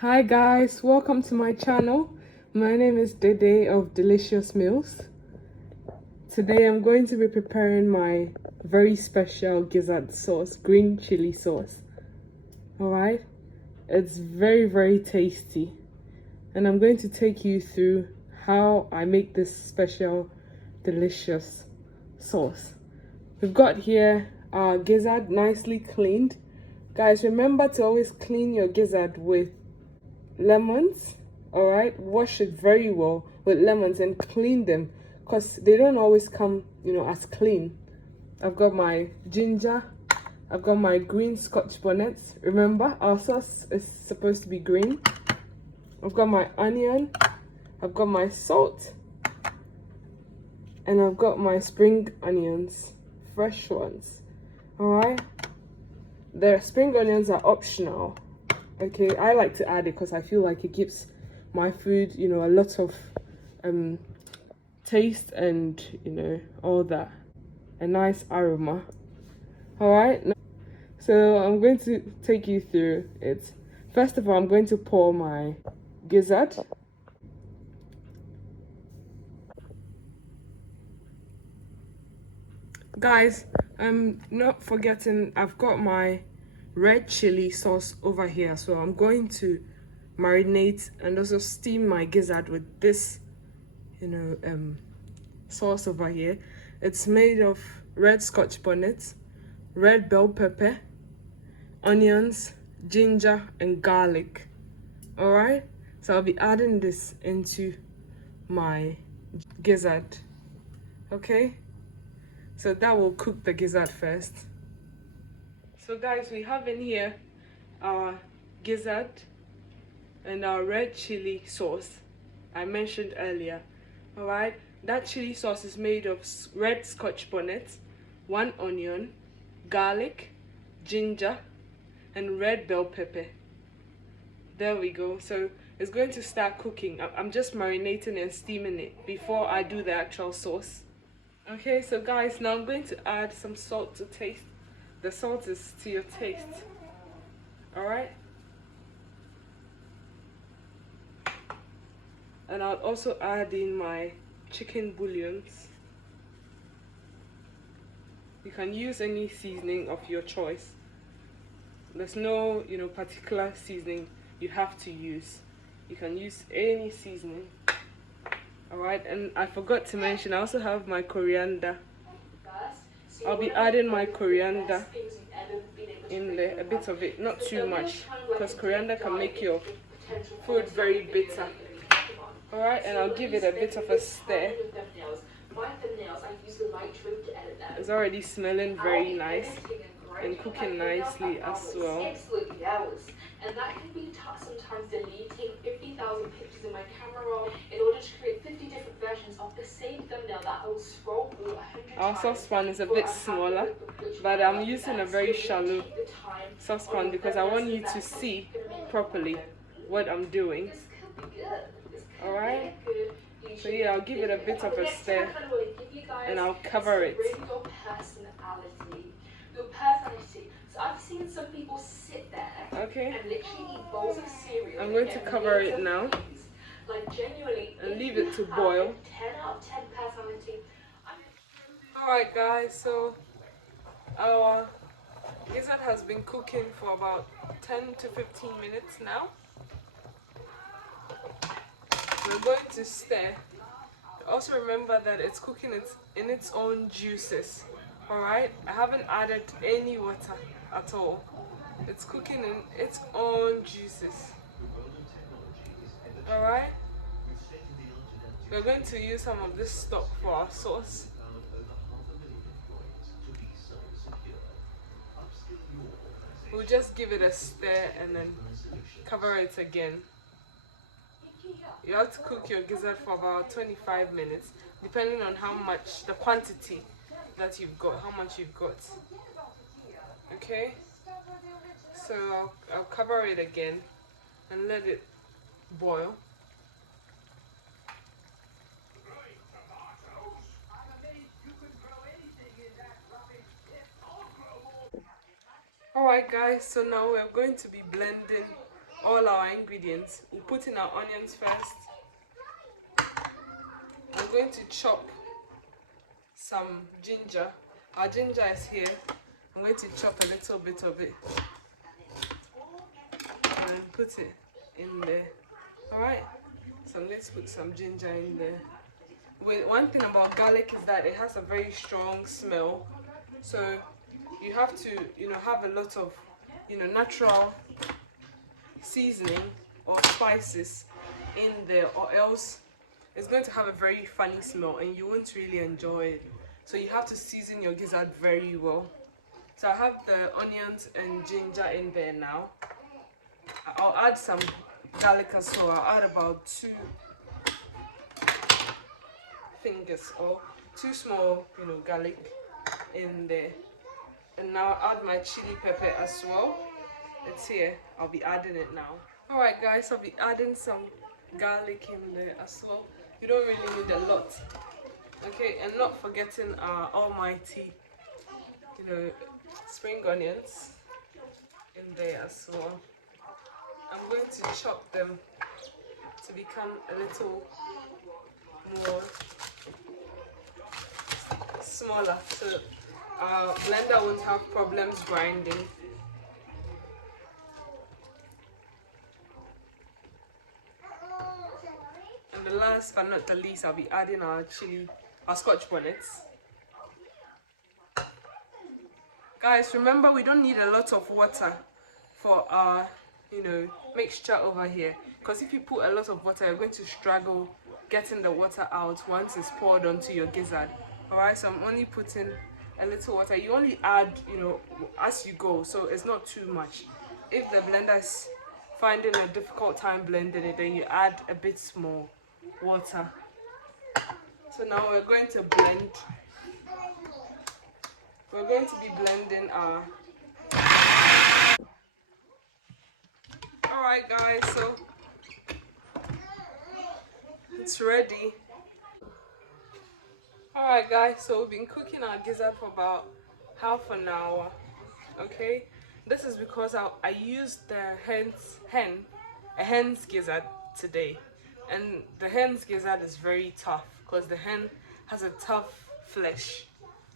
Hi guys, welcome to my channel. My name is Dede of Delicious Meals. Today I'm going to be preparing my very special gizzard sauce, green chili sauce. Alright, it's very tasty, and I'm going to take you through how I make this special delicious sauce. We've got here our gizzard nicely cleaned. Guys, remember to always clean your gizzard with lemons. All right, wash it very well with lemons and clean them, because they don't always come as clean. I've got my ginger, I've got my green scotch bonnets. Remember, our sauce is supposed to be green. I've got my onion, I've got my salt, and I've got my spring onions, fresh ones. All right, the spring onions are optional. Okay, I like to add it because I feel like it gives my food, a lot of taste and all that, a nice aroma. All right, so I'm going to take you through it. First of all, I'm going to pour my gizzard. Guys, I'm not forgetting, I've got my red chili sauce over here, so I'm going to marinate and also steam my gizzard with this sauce over here. It's made of red scotch bonnet, red bell pepper, onions, ginger, and garlic. All right, so I'll be adding this into my gizzard. Okay, so that will cook the gizzard first. So guys, we have in here our gizzard and our red chili sauce I mentioned earlier. All right, that chili sauce is made of red scotch bonnet, 1 onion, garlic, ginger, and red bell pepper. There we go. So it's going to start cooking. I'm just marinating and steaming it before I do the actual sauce. Okay, so guys, now I'm going to add some salt to taste. The salt is to your taste. All right, and I'll also add in my chicken bouillons. You can use any seasoning of your choice. There's no particular seasoning you have to use. You can use any seasoning. All right, and I forgot to mention, I also have my coriander. I'll be adding my coriander in there, a bit of it, not too much, because coriander can make your food very bitter. All right, and I'll give it a bit of a stir. It's already smelling very nice and cooking nicely as well. And that can be sometimes deleting 50,000 pictures in my camera roll in order to create 50 different versions of the same thumbnail that I will scroll through 100 times. Our saucepan is a bit smaller, but I'm using a very shallow saucepan because I want you to see properly what I'm doing. Alright, so yeah, I'll give it a bit of a stir and I'll cover it. Your personality. So I've seen some people sit there and literally eat bowls of cereal. I'm going to cover it now, like genuinely, and leave it to boil. 10 out of 10 personality. Alright guys, so our gizzard has been cooking for about 10 to 15 minutes now. We're going to stir. Also remember that it's cooking in its own juices. Alright, I haven't added any water at all. It's cooking in its own juices. Alright, we're going to use some of this stock for our sauce. We'll just give it a stir and then cover it again. You have to cook your gizzard for about 25 minutes, depending on how much, the quantity that you've got, how much you've got. Okay, so I'll cover it again and let it boil. Alright guys, so now we're going to be blending all our ingredients. We'll put in our onions first. I'm going to chop some ginger. Our ginger is here. I'm going to chop a little bit of it and put it in there. Alright, so I'm going to put some ginger in there. One thing about garlic is that it has a very strong smell, so you have to, have a lot of, natural seasoning or spices in there, or else it's going to have a very funny smell and you won't really enjoy it. So you have to season your gizzard very well. So I have the onions and ginger in there now. I'll add some garlic as well. I'll add about 2 fingers or 2 small, garlic in there. And now I'll add my chili pepper as well. It's here. I'll be adding it now. Alright guys, I'll be adding some garlic in there as well. You don't really need a lot. Okay, and not forgetting our almighty, spring onions in there as well. I'm going to chop them to become a little more smaller, so our blender won't have problems grinding. And the last but not the least, I'll be adding our scotch bonnets. Guys, remember we don't need a lot of water for our mixture over here, because if you put a lot of water, you're going to struggle getting the water out once it's poured onto your gizzard. Alright, so I'm only putting a little water. You only add as you go, so it's not too much. If the blender is finding a difficult time blending it, then you add a bit more water. So now we're going to blend. We're going to be blending our... Alright guys, so it's ready. Alright guys, so we've been cooking our gizzard for about half an hour. Okay, this is because I used the hen's gizzard today, and the hen's gizzard is very tough because the hen has a tough flesh.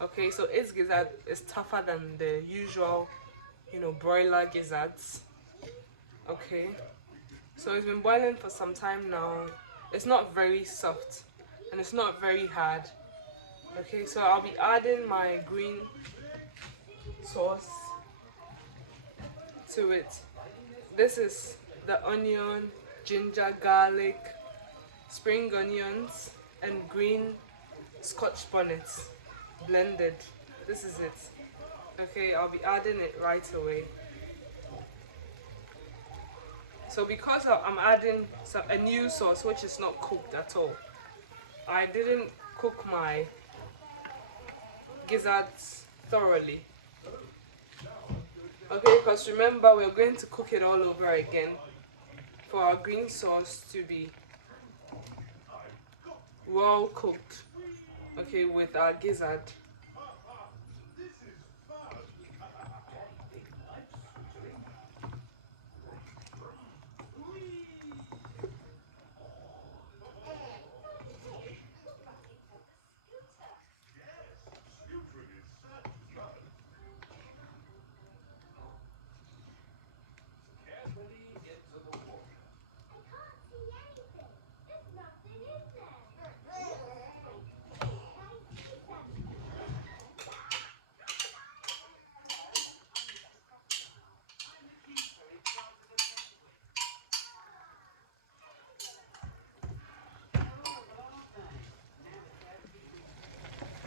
Okay, so its gizzard is tougher than the usual broiler gizzards. Okay, so it's been boiling for some time now. It's not very soft and it's not very hard. Okay, so I'll be adding my green sauce to it. This is the onion, ginger, garlic, spring onions, and green scotch bonnets blended. This is it. Okay, I'll be adding it right away. So because I'm adding a new sauce which is not cooked at all, I didn't cook my gizzards thoroughly. Okay, because remember we're going to cook it all over again for our green sauce to be well cooked, okay, with our gizzard.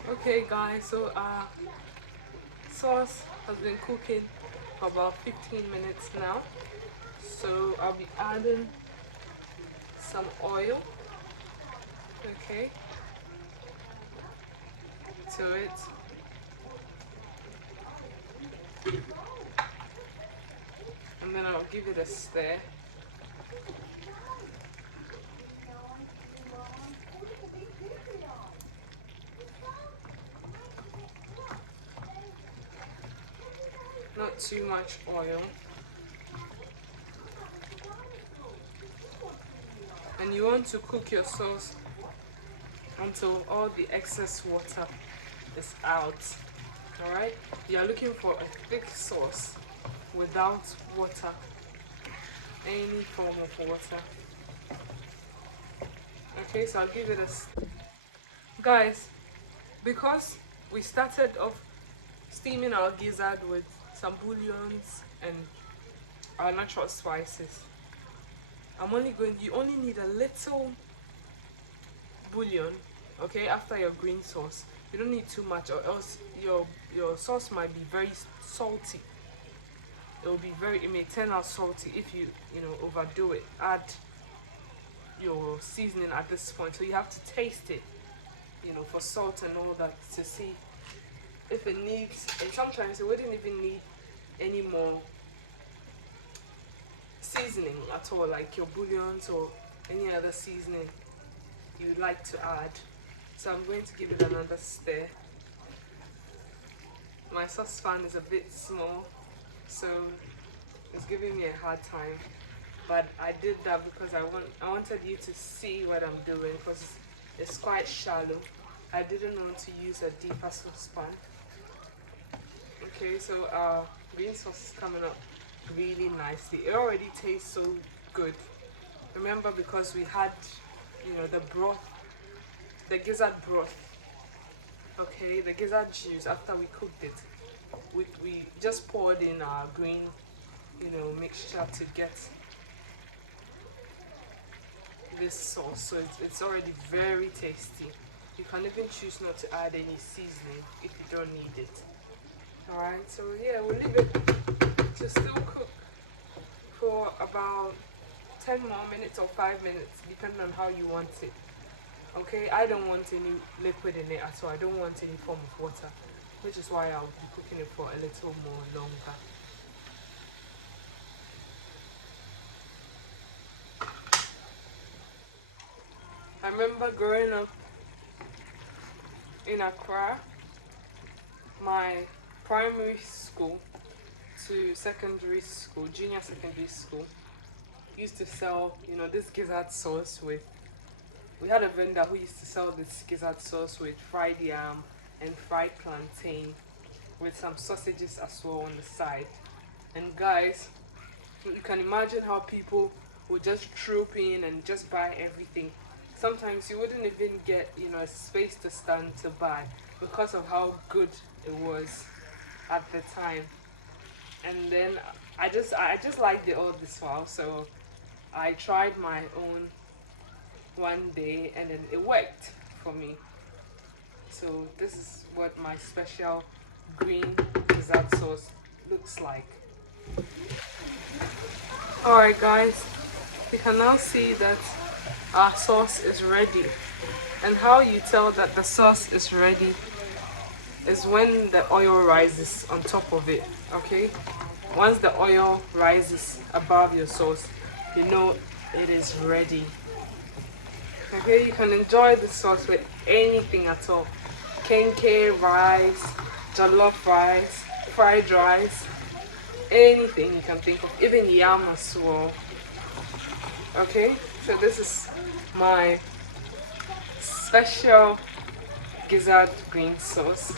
Okay guys, so our sauce has been cooking for about 15 minutes now. So I'll be adding some oil, okay, to it. And then I'll give it a stir. Not too much oil. And you want to cook your sauce until all the excess water is out. Alright? You are looking for a thick sauce without water, any form of water. Okay, so I'll give it a... Guys, because we started off steaming our gizzard with some bouillons and our natural spices, you only need a little bouillon, okay, after your green sauce. You don't need too much, or else your sauce might be very salty. It may turn out salty if you overdo it. Add your seasoning at this point, so you have to taste it, for salt and all that, to see if it needs. And sometimes it wouldn't even need any more seasoning at all, like your bouillons or any other seasoning you'd like to add. So I'm going to give it another stir. My saucepan is a bit small, so it's giving me a hard time, but I did that because I wanted you to see what I'm doing, because it's quite shallow. I didn't want to use a deeper saucepan. Okay, so our green sauce is coming up really nicely. It already tastes so good. Remember, because we had the broth, the gizzard broth, okay, the gizzard juice. After we cooked it, we just poured in our green mixture to get this sauce, so it's already very tasty. You can even choose not to add any seasoning if you don't need it. Alright, so yeah, we'll leave it to still cook for about 10 more minutes or 5 minutes, depending on how you want it. Okay, I don't want any liquid in it at all. I don't want any form of water, which is why I'll be cooking it for a little more longer. I remember growing up in Accra, my primary school to secondary school, junior secondary school, used to sell, this gizzard sauce with... We had a vendor who used to sell this gizzard sauce with fried yam and fried plantain, with some sausages as well on the side. And guys, you can imagine how people would just troop in and just buy everything. Sometimes you wouldn't even get a space to stand to buy, because of how good it was at the time. And then I just liked it all this while, so I tried my own one day, and then it worked for me. So this is what my special green gizzard sauce looks like. Alright guys, you can now see that our sauce is ready. And how you tell that the sauce is ready is when the oil rises on top of it, okay? Once the oil rises above your sauce, you know it is ready. Okay, you can enjoy the sauce with anything at all. Kenke rice, jollof rice, fried rice, anything you can think of, even yam as well. Okay, so this is my special gizzard green sauce.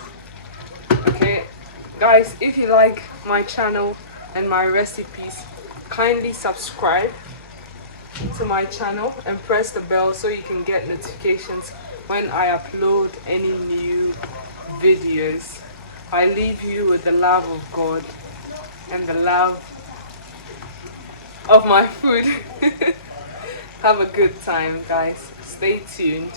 Okay, guys, if you like my channel and my recipes, kindly subscribe to my channel and press the bell so you can get notifications when I upload any new videos. I leave you with the love of God and the love of my food. Have a good time, guys. Stay tuned.